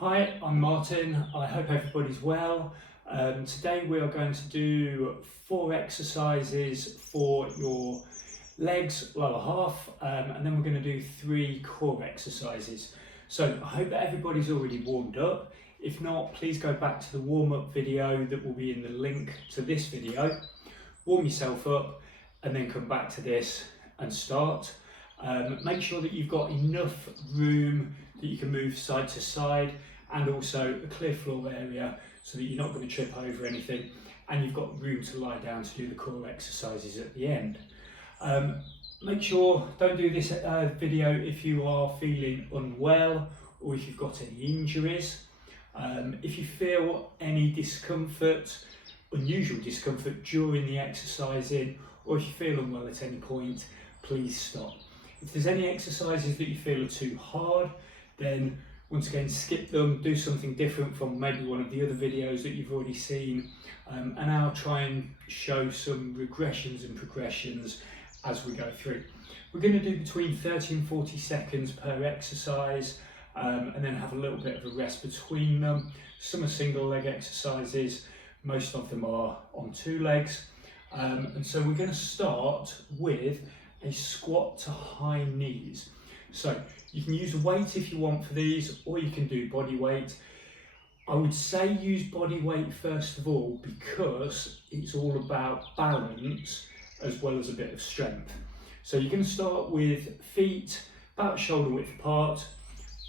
Hi, I'm Martin. I hope everybody's well. Today we are going to do 4 exercises for your legs, lower half, and then we're going to do 3 core exercises. So I hope that everybody's already warmed up. If not, please go back to the warm-up video that will be in the link to this video. Warm yourself up and then come back to this and start. Make sure that you've got enough room that you can move side to side, and also a clear floor area so that you're not going to trip over anything, and you've got room to lie down to do the core exercises at the end. Make sure, don't do this video if you are feeling unwell or if you've got any injuries. If you feel any discomfort, unusual discomfort during the exercising, or if you feel unwell at any point, please stop. If there's any exercises that you feel are too hard, then once again skip them, do something different from maybe one of the other videos that you've already seen, and I'll try and show some regressions and progressions as we go through. We're going to do between 30 and 40 seconds per exercise, and then have a little bit of a rest between them. Some are single leg exercises, most of them are on 2 legs, and so we're going to start with a squat to high knees. So you can use weight if you want for these, or you can do body weight. I would say use body weight first of all, because it's all about balance as well as a bit of strength. So you're going to start with feet about shoulder width apart,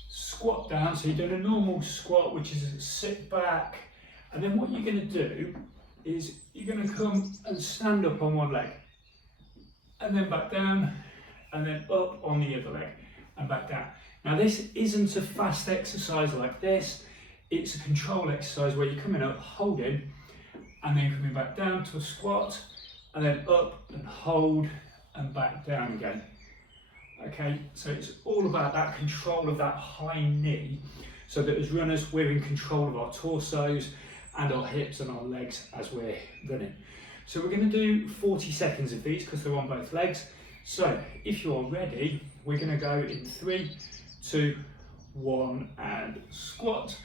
squat down. So you're doing a normal squat, which is a sit back, and then what you're going to do is you're going to come and stand up on one leg, and then back down, and then up on the other leg, and back down. Now this isn't a fast exercise like this, it's a control exercise where you're coming up, holding, and then coming back down to a squat, and then up and hold, and back down again. Okay, so it's all about that control of that high knee, so that as runners we're in control of our torsos and our hips and our legs as we're running. So we're going to do 40 seconds of these because they're on both legs. So if you're ready, we're going to go in 3, 2, 1, and squat,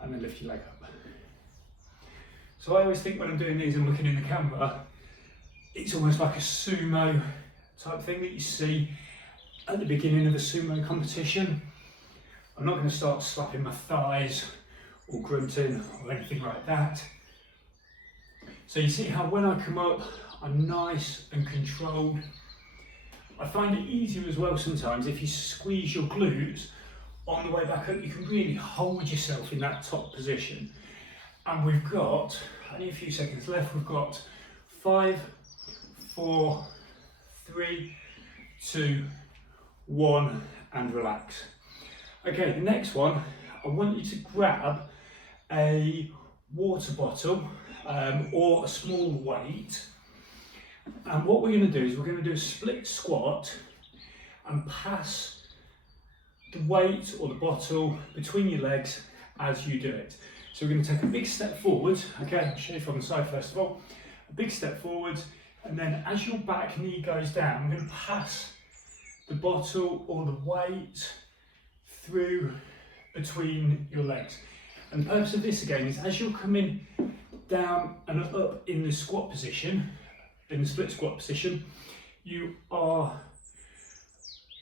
and then lift your leg up. So I always think when I'm doing these and looking in the camera, it's almost like a sumo type thing that you see at the beginning of a sumo competition. I'm not going to start slapping my thighs or grunting or anything like that. So you see how when I come up, I'm nice and controlled. I find it easier as well sometimes if you squeeze your glutes on the way back up, you can really hold yourself in that top position. And we've got only a few seconds left. We've got 5, 4, 3, 2, 1, and relax. Okay, the next one, I want you to grab a water bottle or a small weight, and what we're going to do is we're going to do a split squat and pass the weight or the bottle between your legs as you do it. So we're going to take a big step forward. Okay, I'll show you from the side first of all. A big step forward, and then as your back knee goes down, we're going to pass the bottle or the weight through between your legs. And the purpose of this again is as you're coming down and up in the squat position, in the split squat position, you are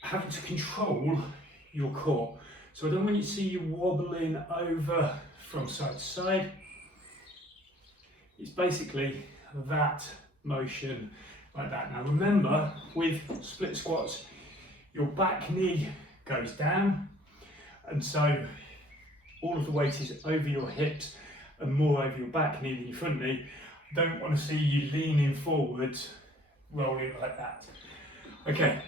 having to control your core. So I don't want you to see you wobbling over from side to side. It's basically that motion like that. Now remember, with split squats, your back knee goes down, and so all of the weight is over your hips and more over your back knee than your front knee. I don't want to see you leaning forwards, rolling like that. Okay,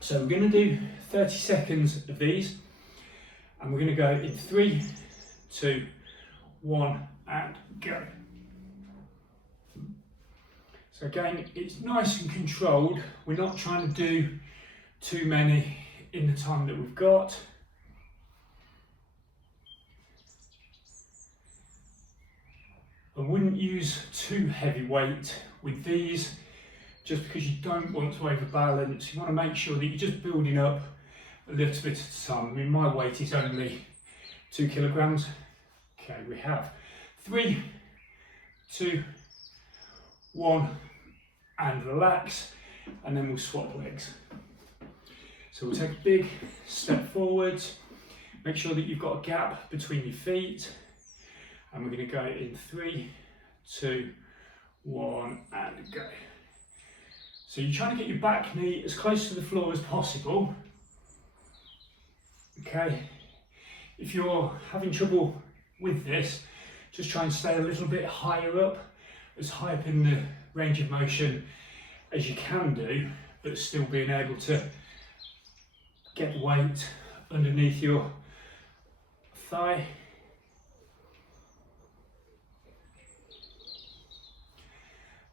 so we're going to do 30 seconds of these, and we're going to go in 3, 2, 1, and go. So again, it's nice and controlled. We're not trying to do too many in the time that we've got. I wouldn't use too heavy weight with these, just because you don't want to overbalance. You want to make sure that you're just building up a little bit at a time. I mean, my weight is only 2 kilograms. Okay, we have 3, 2, 1, and relax, and then we'll swap legs. So we'll take a big step forwards, make sure that you've got a gap between your feet, and we're going to go in 3, 2, 1, and go. So you're trying to get your back knee as close to the floor as possible. Okay, if you're having trouble with this, just try and stay a little bit higher up, as high up in the range of motion as you can do, but still being able to get weight underneath your thigh.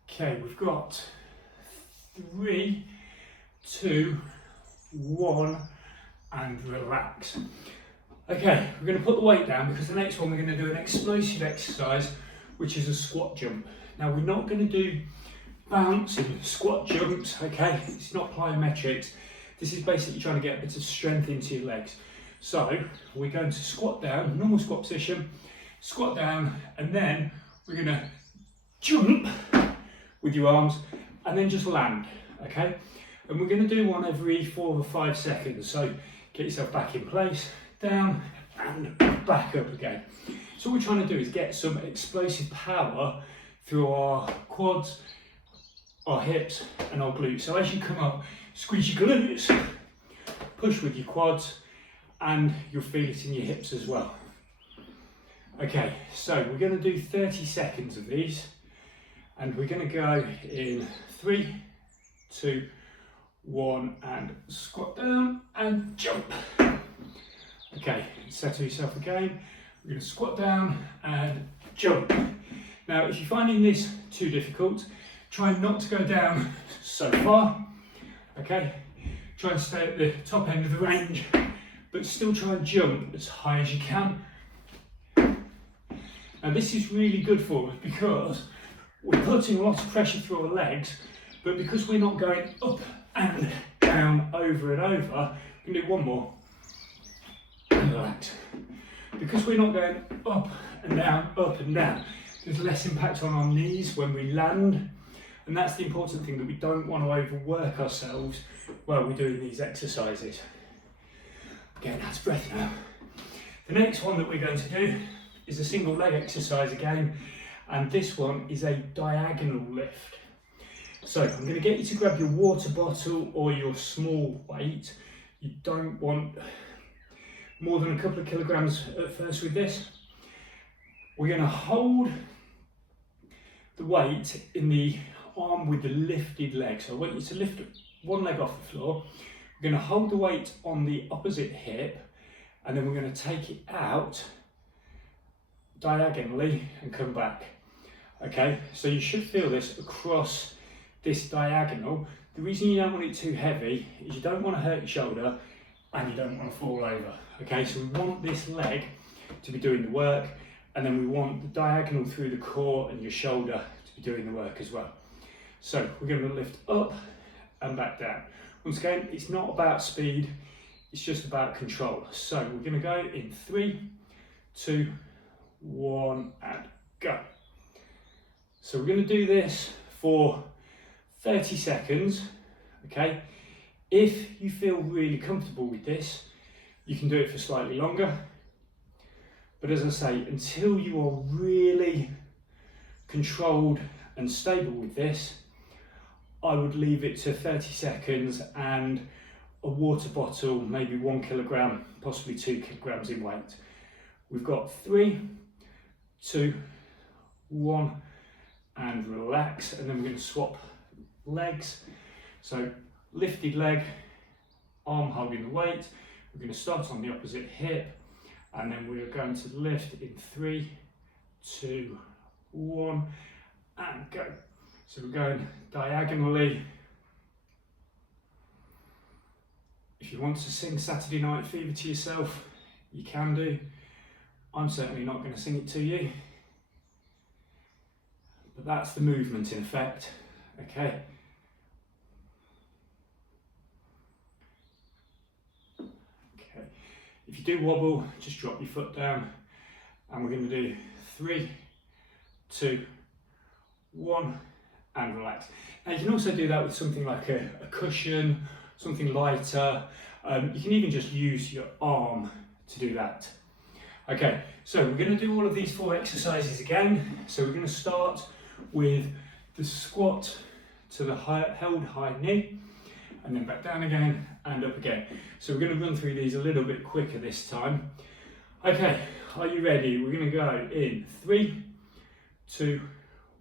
Okay, we've got 3, 2, 1, and relax. Okay, we're going to put the weight down because the next one we're going to do an explosive exercise, which is a squat jump. Now we're not going to do bouncing squat jumps, okay? It's not plyometrics. This is basically trying to get a bit of strength into your legs. So we're going to squat down, normal squat position, squat down, and then we're going to jump with your arms and then just land, okay? And we're going to do one every 4 or 5 seconds. So get yourself back in place, down and back up again. So what we're trying to do is get some explosive power through our quads, our hips and our glutes. So as you come up, squeeze your glutes, push with your quads, and you'll feel it in your hips as well. Okay, so we're going to do 30 seconds of these, and we're going to go in 3, 2, 1, and squat down and jump. Okay, settle yourself again. We're going to squat down and jump. Now, if you're finding this too difficult, try not to go down so far. Okay, try and stay at the top end of the range, but still try and jump as high as you can. Now, this is really good for us because we're putting a lot of pressure through our legs, but because we're not going up and down over and over, we can do one more. Relax. Because we're not going up and down, there's less impact on our knees when we land, and that's the important thing, that we don't want to overwork ourselves while we're doing these exercises. Getting out of breath now. The next one that we're going to do is a single leg exercise again, and this one is a diagonal lift. So I'm going to get you to grab your water bottle or your small weight. You don't want more than a couple of kilograms at first with this. We're going to hold the weight in the arm with the lifted leg. So I want you to lift one leg off the floor. We're going to hold the weight on the opposite hip, and then we're going to take it out diagonally and come back. Okay, so you should feel this across this diagonal. The reason you don't want it too heavy is you don't want to hurt your shoulder and you don't want to fall over. Okay, so we want this leg to be doing the work, and then we want the diagonal through the core and your shoulder to be doing the work as well. So we're going to lift up and back down. Once again, it's not about speed, it's just about control. So we're going to go in 3, 2, 1, and go. So we're going to do this for 30 seconds, okay? If you feel really comfortable with this, you can do it for slightly longer. But as I say, until you are really controlled and stable with this, I would leave it to 30 seconds and a water bottle, maybe 1 kilogram, possibly 2 kilograms in weight. We've got 3, 2, 1, and relax, and then we're going to swap legs. So lifted leg, arm holding the weight. We're going to start on the opposite hip, and then we're going to lift in 3, 2, 1, and go. So we're going diagonally. If you want to sing Saturday Night Fever to yourself, you can do. I'm certainly not going to sing it to you. But that's the movement in effect, okay? Okay. If you do wobble, just drop your foot down, and we're going to do 3, 2, 1, and relax. Now you can also do that with something like a cushion, something lighter. You can even just use your arm to do that. Okay, so we're going to do all of these 4 exercises again. So we're going to start with the squat to the held high knee, and then back down again and up again. So we're going to run through these a little bit quicker this time. Okay, are you ready? We're going to go in 3, 2,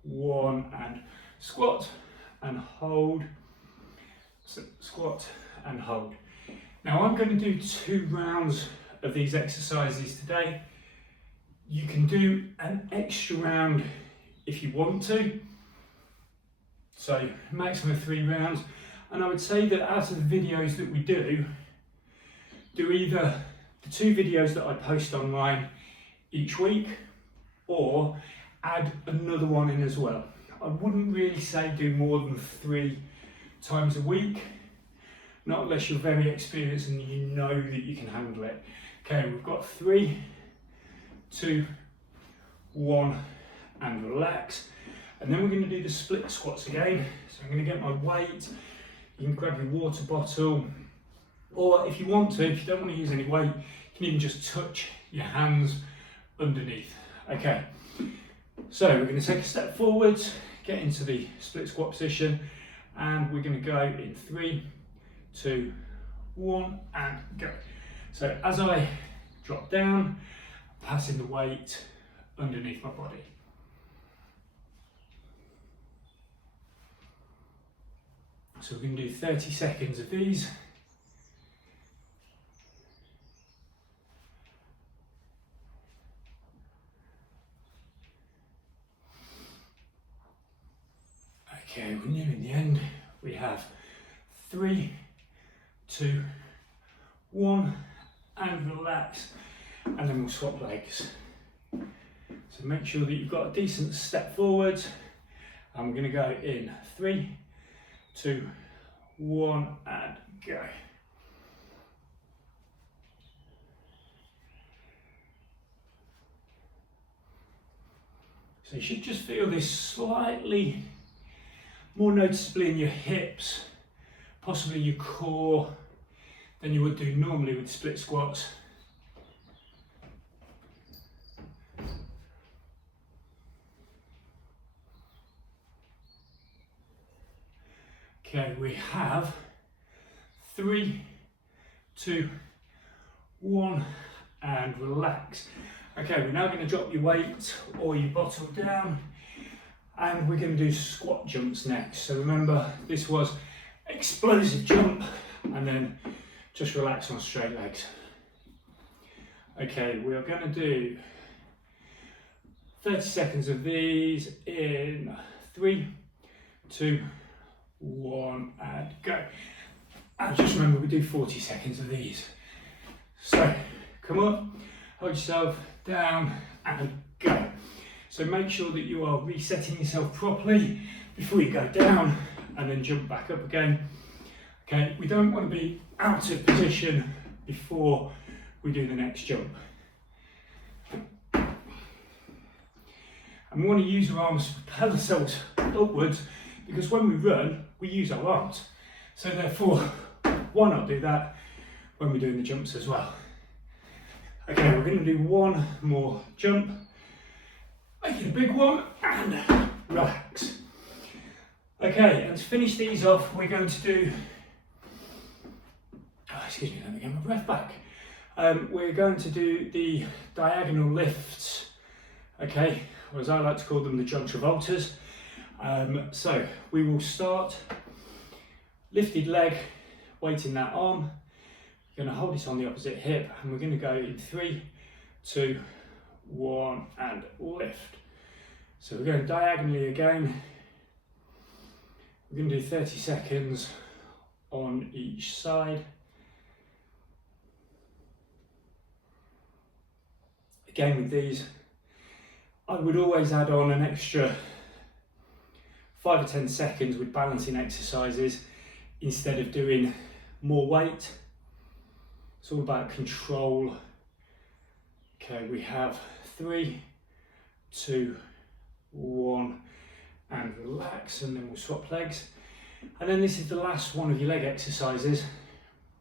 1, and squat and hold, squat and hold. Now I'm going to do 2 rounds of these exercises today. You can do an extra round if you want to, so maximum of 3 rounds. And I would say that out of the videos that we do either the 2 videos that I post online each week, or add another one in as well. I wouldn't really say do more than 3 times a week, not unless you're very experienced and you know that you can handle it. Okay, we've got 3, 2, 1, and relax. And then we're going to do the split squats again. So I'm going to get my weight. You can grab your water bottle, or if you want to, if you don't want to use any weight, you can even just touch your hands underneath. Okay, so we're going to take a step forwards, get into the split squat position, and we're going to go in 3, 2, 1, and go. So as I drop down, passing the weight underneath my body. So we're going to do 30 seconds of these. Okay, we're nearing the end. We have 3, 2, 1, and relax, and then we'll swap legs. So make sure that you've got a decent step forward, and we're going to go in 3, 2, 1, and go. So you should just feel this slightly more noticeably in your hips, possibly your core, than you would do normally with split squats. Okay, we have 3, 2, 1, and relax. Okay, we're now going to drop your weight or your bottle down, and we're going to do squat jumps next. So remember, this was explosive jump, and then just relax on straight legs. Okay, we are going to do 30 seconds of these in 3, 2, 1, and go. And just remember, we do 40 seconds of these. So come up, hold yourself down, and go. So make sure that you are resetting yourself properly before you go down, and then jump back up again. Okay, we don't want to be out of position before we do the next jump. And we want to use our arms to propel ourselves upwards, because when we run, we use our arms. So therefore, why not do that when we're doing the jumps as well? Okay, we're going to do one more jump. Make it a big one, and relax. Okay, and to finish these off, we're going to do, excuse me, let me get my breath back. We're going to do the diagonal lifts, okay, or as I like to call them, the John Travoltas. So we will start lifted leg, weight in that arm. We're going to hold it on the opposite hip, and we're going to go in 3, 2, 1, and lift. So we're going diagonally again. We're going to do 30 seconds on each side. Again with these, I would always add on an extra 5 or 10 seconds with balancing exercises instead of doing more weight. It's all about control. Okay, we have 3, 2, 1, and relax, and then we'll swap legs. And then this is the last one of your leg exercises.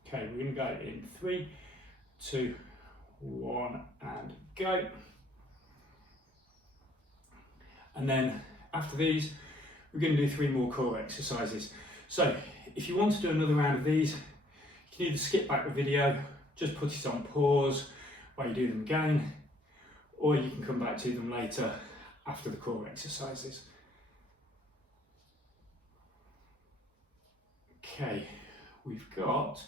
Okay, we're going to go in 3, 2, 1, and go. And then after these, we're going to do 3 more core exercises. So if you want to do another round of these, you can either skip back the video, just put it on pause while you do them again, or you can come back to them later after the core exercises. Okay, we've got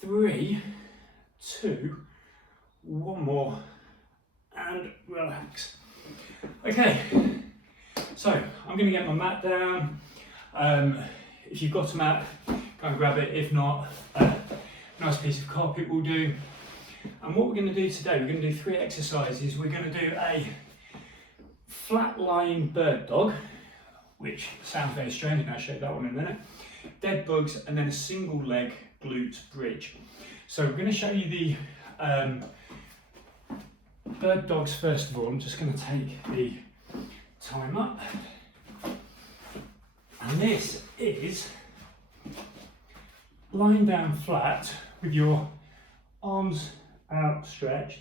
3, 2, 1 more, and relax. Okay, so I'm going to get my mat down. If you've got a mat, go and grab it. If not, a nice piece of carpet will do. And what we're going to do today, we're going to do 3 exercises. We're going to do a flat lying bird dog, which sounds very strange, and I'll show you that one in a minute. Dead bugs, and then a single leg glute bridge. So we're going to show you the bird dogs first of all. I'm just going to take the time up. And this is lying down flat with your arms outstretched,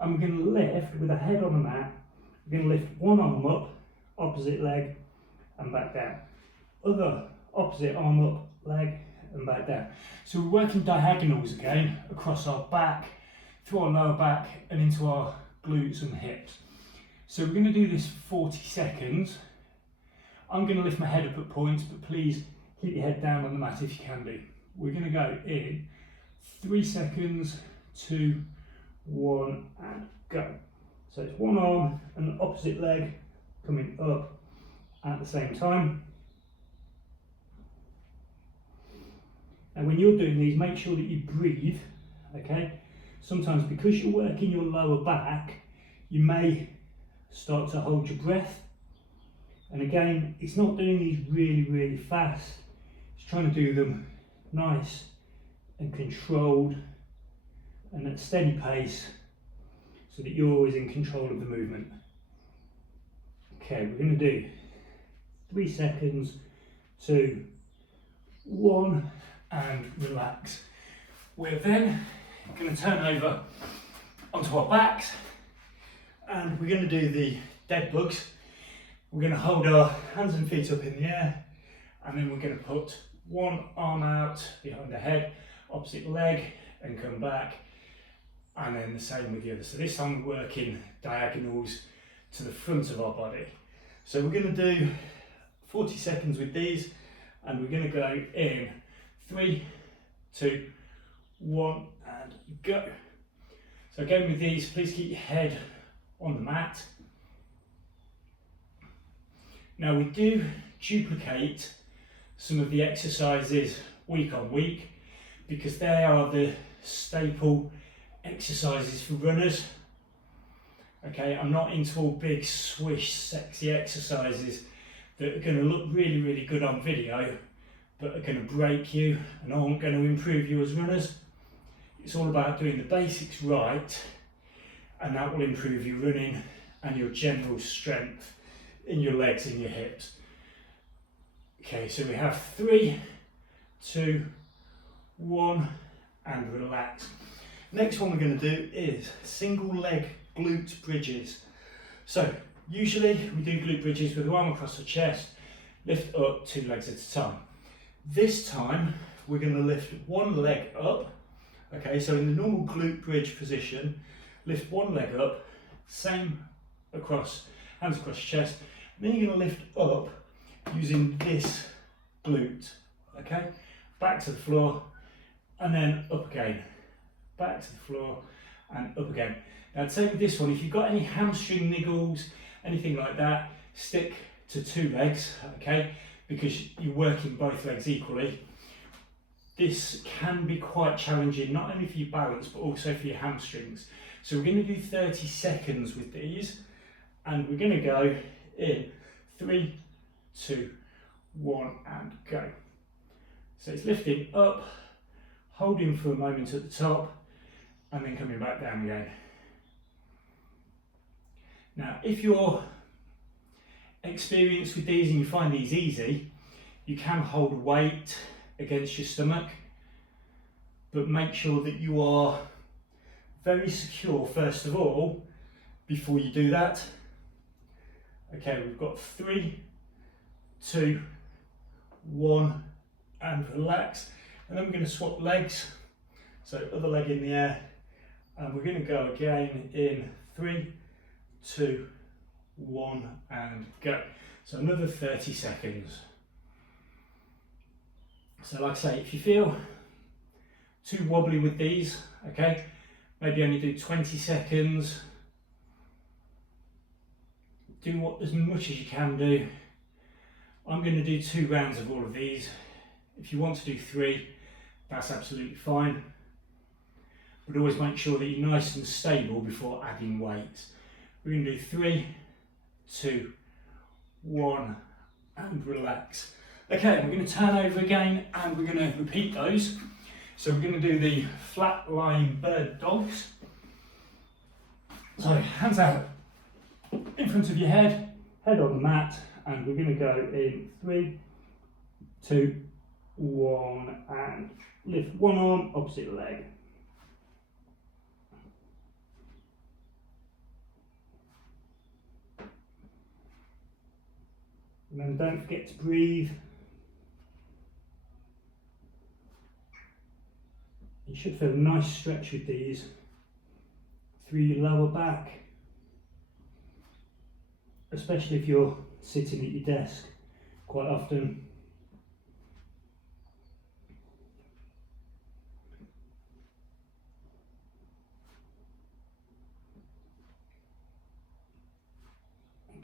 and we're going to lift with a head on the mat. We're going to lift one arm up, opposite leg, and back down. Other opposite arm up, leg, and back down. So we're working diagonals again across our back, through our lower back, and into our glutes and hips. So we're going to do this for 40 seconds. I'm going to lift my head up at points, but please keep your head down on the mat if you can do. We're going to go in 3 seconds, 2, 1, and go. So it's one arm and the opposite leg coming up at the same time. And when you're doing these, make sure that you breathe, okay? Sometimes because you're working your lower back, you may start to hold your breath. And again, it's not doing these really fast. It's trying to do them nice and controlled and at a steady pace so that you're always in control of the movement. Okay, we're going to do 3 seconds, 2, 1, and relax. We're then going to turn over onto our backs, and we're going to do the dead bugs. We're going to hold our hands and feet up in the air, and then we're going to put one arm out behind the head, opposite leg, and come back, and then the same with the other. So this time we're working diagonals to the front of our body. So we're going to do 40 seconds with these, and we're going to go in 3, 2, 1, and go. So again with these, please keep your head on the mat. Now we do duplicate some of the exercises week on week because they are the staple exercises for runners. Okay, I'm not into all big swish sexy exercises that are going to look really good on video but are going to break you and aren't going to improve you as runners. It's all about doing the basics right, and that will improve your running and your general strength in your legs and your hips. Okay, so we have 3, 2, 1, and relax. Next one we're going to do is single leg glute bridges. So usually we do glute bridges with the arm across the chest, lift up 2 legs at a time. This time we're going to lift one leg up. Okay, so in the normal glute bridge position, lift one leg up, same across, hands across chest. Then you're going to lift up using this glute, okay? Back to the floor, and then up again. Back to the floor, and up again. Now, I'd say with this one, if you've got any hamstring niggles, anything like that, stick to 2 legs, okay? Because you're working both legs equally. This can be quite challenging, not only for your balance, but also for your hamstrings. So we're going to do 30 seconds with these, and we're going to go in 3, 2, 1, and go. So it's lifting up, holding for a moment at the top and then coming back down again. Now, if you're experienced with these and you find these easy, you can hold weight against your stomach, but make sure that you are very secure first of all before you do that. Okay, we've got 3, 2, 1, and relax. And then we're going to swap legs. So other leg in the air, and we're going to go again in 3, 2, 1, and go. So another 30 seconds. So like I say, if you feel too wobbly with these, okay, maybe only do 20 seconds. Do as much as you can do. I'm going to do 2 rounds of all of these. If you want to do 3, that's absolutely fine. But always make sure that you're nice and stable before adding weight. We're going to do 3, 2, 1, and relax. Okay, we're going to turn over again and we're going to repeat those. So we're going to do the flat lying bird dogs. So hands out in front of your head, head on the mat, and we're going to go in 3, 2, 1, and lift one arm, opposite leg. And then don't forget to breathe. You should feel a nice stretch with these through your lower back, especially if you're sitting at your desk quite often.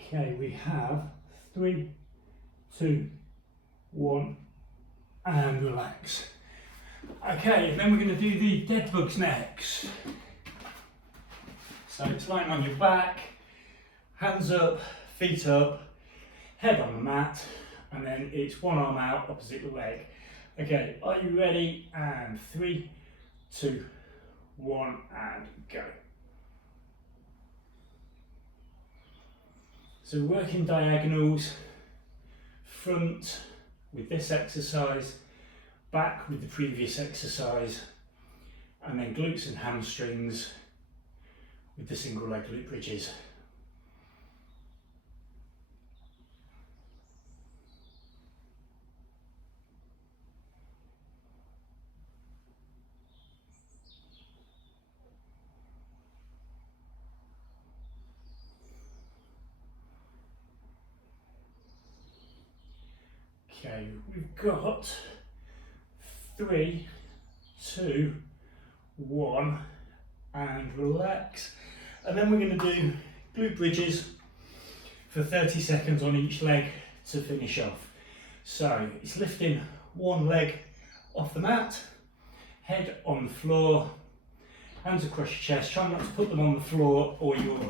Okay, we have 3, 2, 1, and relax. Okay, then we're going to do the dead bugs next. So it's lying on your back, hands up, feet up, head on the mat, and then it's one arm out, opposite the leg. Okay, are you ready? And 3, 2, 1, and go. So working diagonals, front with this exercise, back with the previous exercise, and then glutes and hamstrings with the single leg glute bridges. Okay, we've got 3, 2, 1, and relax. And then we're going to do glute bridges for 30 seconds on each leg to finish off. So it's lifting one leg off the mat, head on the floor, hands across your chest. Try not to put them on the floor or you're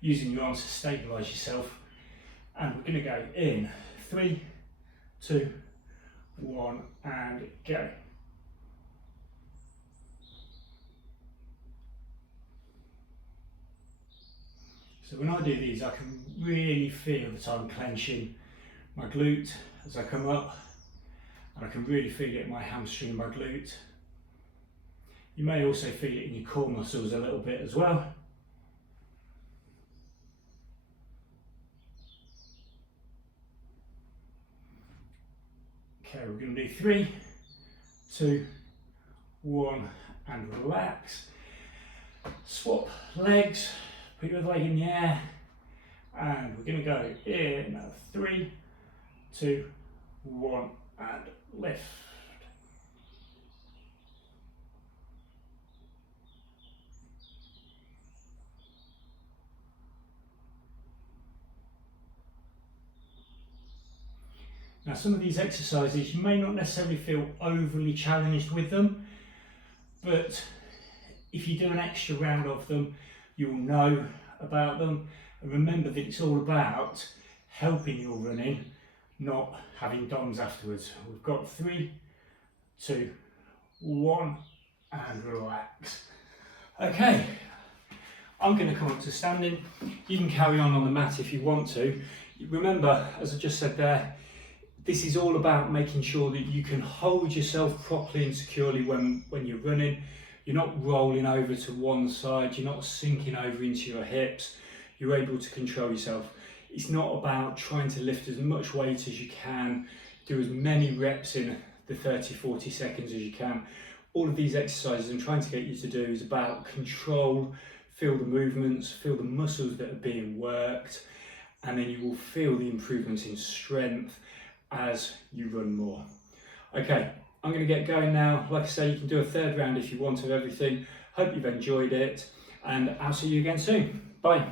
using your arms to stabilise yourself. And we're going to go in 3, 2, 1, and go. So when I do these, I can really feel that I'm clenching my glute as I come up, and I can really feel it in my hamstring and my glute. You may also feel it in your core muscles a little bit as well. Okay, we're going to do 3, 2, 1, and relax. Swap legs, put your leg in the air, and we're going to go in 3, 2, 1, and lift. Now, some of these exercises, you may not necessarily feel overly challenged with them, but if you do an extra round of them, you'll know about them. And remember that it's all about helping your running, not having DOMs afterwards. We've got 3, 2, 1, and relax. Okay, I'm going to come up to standing. You can carry on the mat if you want to. Remember, as I just said there, this is all about making sure that you can hold yourself properly and securely when you're running. You're not rolling over to one side, you're not sinking over into your hips, you're able to control yourself. It's not about trying to lift as much weight as you can, do as many reps in the 30-40 seconds as you can. All of these exercises I'm trying to get you to do is about control, feel the movements, feel the muscles that are being worked, and then you will feel the improvements in strength as you run more. Okay, I'm going to get going now. Like I say, you can do a third round if you want of everything. Hope you've enjoyed it, and I'll see you again soon. Bye.